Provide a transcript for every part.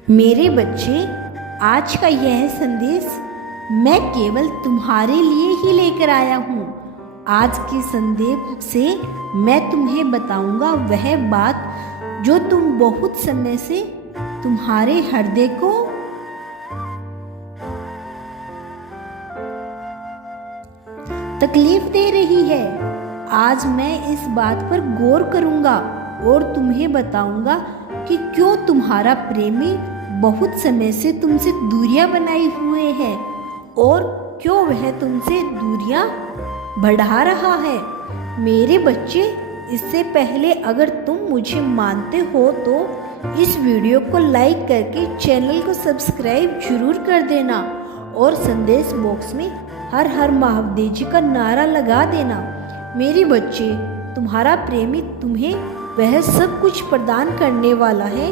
मेरे बच्चे, आज का यह संदेश मैं केवल तुम्हारे लिए ही लेकर आया हूँ। आज के संदेश से मैं तुम्हें बताऊंगा वह बात जो तुम बहुत समय से तुम्हारे हृदय को तकलीफ दे रही है। आज मैं इस बात पर गौर करूंगा और तुम्हें बताऊंगा कि क्यों तुम्हारा प्रेमी बहुत समय से तुमसे दूरियां बनाए हुए है और क्यों वह तुमसे दूरियां बढ़ा रहा है। मेरे बच्चे, इससे पहले अगर तुम मुझे मानते हो तो इस वीडियो को लाइक करके चैनल को सब्सक्राइब जरूर कर देना और संदेश बॉक्स में हर हर महादेव जी का नारा लगा देना। मेरे बच्चे, तुम्हारा प्रेमी तुम्हें वह सब कुछ प्रदान करने वाला है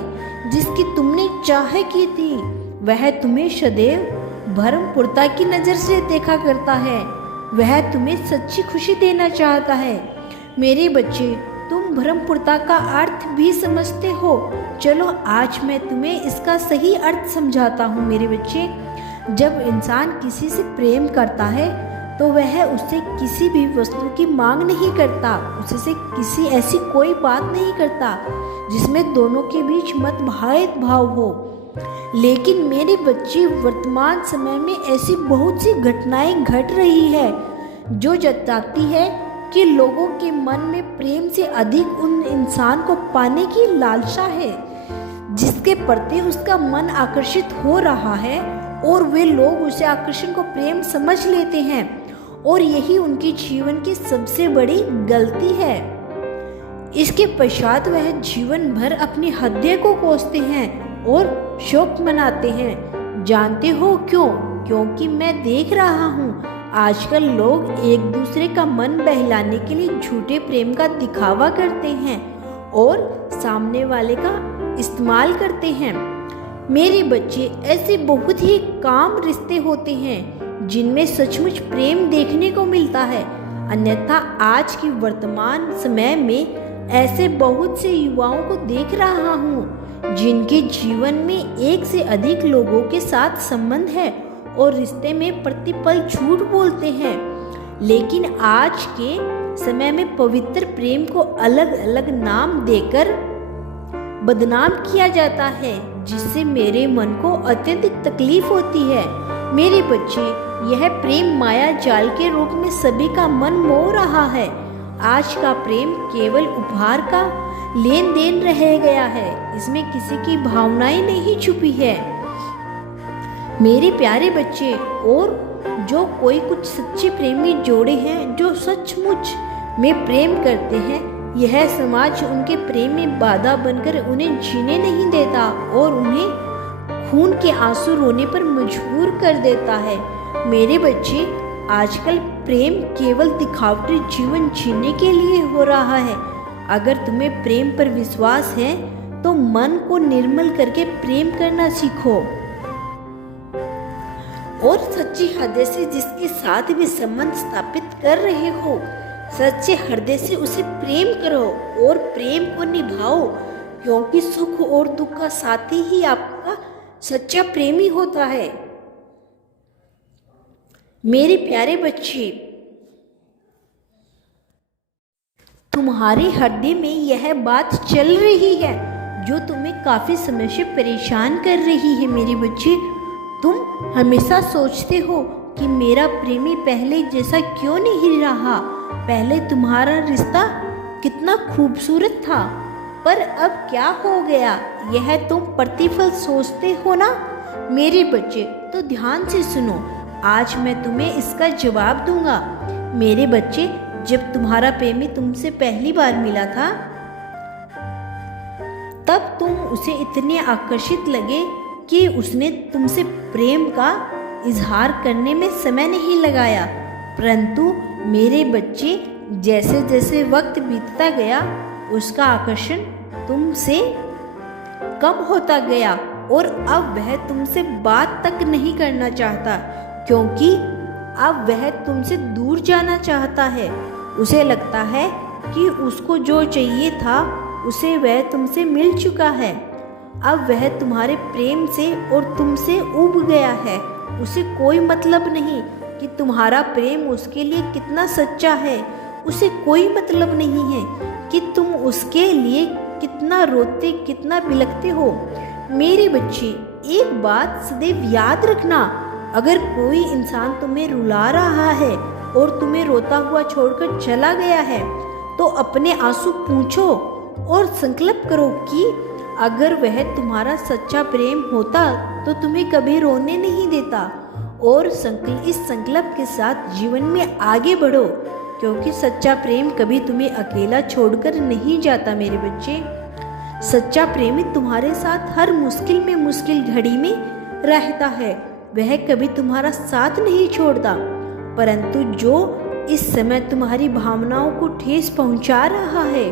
जिसकी तुमने चाह की थी। वह तुम्हें सदैव भरमपूरता की नज़र से देखा करता है। वह तुम्हें सच्ची खुशी देना चाहता है। मेरे बच्चे, तुम भरमपूरता का अर्थ भी समझते हो। चलो आज मैं तुम्हें इसका सही अर्थ समझाता हूँ। मेरे बच्चे, जब इंसान किसी से प्रेम करता है तो वह उससे किसी भी वस्तु की मांग नहीं करता, उससे किसी ऐसी कोई बात नहीं करता जिसमें दोनों के बीच मतभेद भाव हो। लेकिन मेरे बच्चे, वर्तमान समय में ऐसी बहुत सी घटनाएं घट रही है जो जताती है कि लोगों के मन में प्रेम से अधिक उन इंसान को पाने की लालसा है जिसके प्रति उसका मन आकर्षित हो रहा है, और वे लोग उसे आकर्षण को प्रेम समझ लेते हैं और यही उनके जीवन की सबसे बड़ी गलती है। इसके पश्चात वह जीवन भर अपनी हृदय को कोसते हैं और शोक मनाते हैं। जानते हो क्यों? क्योंकि मैं देख रहा हूँ आजकल लोग एक दूसरे का मन बहलाने के लिए झूठे प्रेम का दिखावा करते हैं और सामने वाले का इस्तेमाल करते हैं। मेरे बच्चे, ऐसे बहुत ही काम रिश्ते होते हैं जिनमें सचमुच प्रेम देखने को मिलता है। अन्यथा आज की वर्तमान समय में ऐसे बहुत से युवाओं को देख रहा हूँ जिनके जीवन में एक से अधिक लोगों के साथ संबंध है और रिश्ते में प्रतिपल झूठ बोलते हैं। लेकिन आज के समय में पवित्र प्रेम को अलग अलग नाम देकर बदनाम किया जाता है, जिससे मेरे मन को अत्यधिक तकलीफ होती है। मेरे बच्चे, यह प्रेम माया जाल के रूप में सभी का मन मोह रहा है। आज का प्रेम केवल उपहार का लेन देन रह गया है, इसमें किसी की भावनाएं नहीं छुपी है। मेरे प्यारे बच्चे, और जो कोई कुछ सच्चे प्रेमी जोड़े हैं जो सचमुच में प्रेम करते हैं, यह समाज उनके प्रेम में बाधा बनकर उन्हें जीने नहीं देता और उन्हें खून के आंसू रोने पर मजबूर कर देता है। मेरे बच्चे, आजकल प्रेम केवल दिखावटी जीवन जीने के लिए हो रहा है। अगर तुम्हें प्रेम पर विश्वास है तो मन को निर्मल करके प्रेम करना सीखो और सच्ची हृदय से जिसके साथ भी संबंध स्थापित कर रहे हो, सच्चे हृदय से उसे प्रेम करो और प्रेम को निभाओ, क्योंकि सुख और दुख का साथी ही आपका सच्चा प्रेमी होता है। मेरे प्यारे बच्चे, तुम्हारे हृदय में यह बात चल रही है जो तुम्हें काफी समय से परेशान कर रही है। मेरे बच्चे, तुम हमेशा सोचते हो कि मेरा प्रेमी पहले जैसा क्यों नहीं रहा। पहले तुम्हारा रिश्ता कितना खूबसूरत था, पर अब क्या हो गया, यह तुम प्रतिफल सोचते हो ना। मेरे बच्चे, तो ध्यान से सुनो, आज मैं तुम्हें इसका जवाब दूंगा। मेरे बच्चे, जब तुम्हारा प्रेमी तुमसे पहली बार मिला था तब तुम उसे इतने आकर्षित लगे कि उसने तुमसे प्रेम का इजहार करने में समय नहीं लगाया। परंतु मेरे बच्चे, जैसे जैसे वक्त बीतता गया उसका आकर्षण तुमसे कम होता गया और अब वह तुमसे बात तक नहीं करना चाहता, क्योंकि अब वह तुमसे दूर जाना चाहता है। उसे लगता है कि उसको जो चाहिए था उसे वह तुमसे मिल चुका है। अब वह तुम्हारे प्रेम से और तुमसे ऊब गया है। उसे कोई मतलब नहीं कि तुम्हारा प्रेम उसके लिए कितना सच्चा है। उसे कोई मतलब नहीं है कि तुम उसके लिए कितना रोते, कितना बिलखते हो। मेरे बच्चे, एक बात सदैव याद रखना, अगर कोई इंसान तुम्हें रुला रहा है और तुम्हें रोता हुआ छोड़कर चला गया है, तो अपने आंसू पूंछो और संकल्प करो कि अगर वह तुम्हारा सच्चा प्रेम होता तो तुम्हें कभी रोने नहीं देता। और इस संकल्प के साथ जीवन में आगे बढ़ो, क्योंकि सच्चा प्रेम कभी तुम्हें अकेला छोड़कर नहीं जाता। मेरे बच्चे, सच्चा प्रेमी तुम्हारे साथ हर मुश्किल में मुश्किल घड़ी में रहता है। वह कभी तुम्हारा साथ नहीं छोड़ता, परंतु जो इस समय तुम्हारी भावनाओं को ठेस पहुंचा रहा है,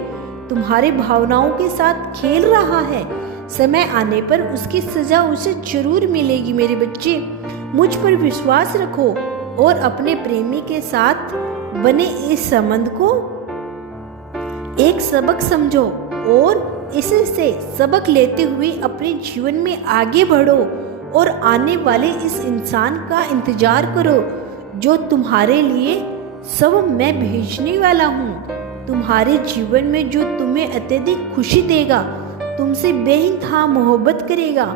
तुम्हारे भावनाओं के साथ खेल रहा है, समय आने पर उसकी सजा उसे जरूर मिलेगी। मेरे बच्चे, मुझ पर विश्वास रखो और अपने प्रेमी के साथ बने इस संबंध को एक सबक समझो और इससे सबक लेते हुए अपने जीवन में आगे बढ़ो और आने वाले इस इंसान का इंतजार करो जो तुम्हारे लिए सब मैं भेजने वाला हूँ। तुम्हारे जीवन में जो तुम्हें अत्यधिक खुशी देगा, तुमसे बेइंतहा मोहब्बत करेगा।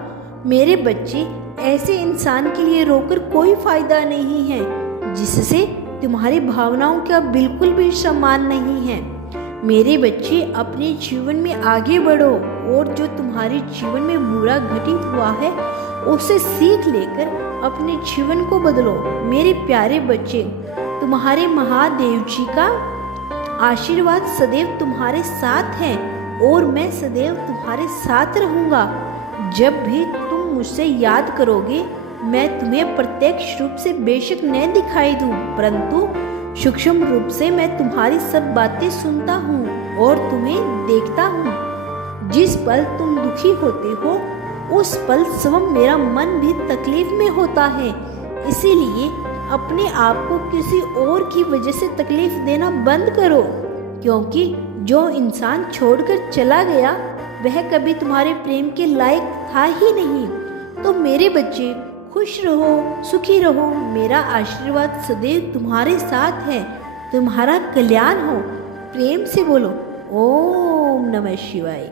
मेरे बच्चे, ऐसे इंसान के लिए रोकर कोई फायदा नहीं है जिससे तुम्हारी भावनाओं का बिल्कुल भी सम्मान नहीं है। मेरे बच्चे, अपने जीवन में आगे बढ़ो और जो तुम्हारे जीवन में बुरा घटित हुआ है उससे सीख लेकर अपने जीवन को बदलो। मेरे प्यारे बच्चे, तुम्हारे महादेव जी का आशीर्वाद सदैव तुम्हारे साथ है और मैं सदैव तुम्हारे साथ रहूँगा। जब भी तुम मुझसे याद करोगे, मैं तुम्हें प्रत्यक्ष रूप से बेशक न दिखाई दूँ, परंतु सूक्ष्म रूप से मैं तुम्हारी सब बातें सुनता हूँ और तुम्हें देखता हूँ। जिस पल तुम दुखी होते हो, उस पल स्वयं मेरा मन भी तकलीफ में होता है। इसीलिए अपने आप को किसी और की वजह से तकलीफ देना बंद करो, क्योंकि जो इंसान छोड़कर चला गया वह कभी तुम्हारे प्रेम के लायक था ही नहीं। तो मेरे बच्चे, खुश रहो, सुखी रहो। मेरा आशीर्वाद सदैव तुम्हारे साथ है। तुम्हारा कल्याण हो। प्रेम से बोलो ओम नमः शिवाय।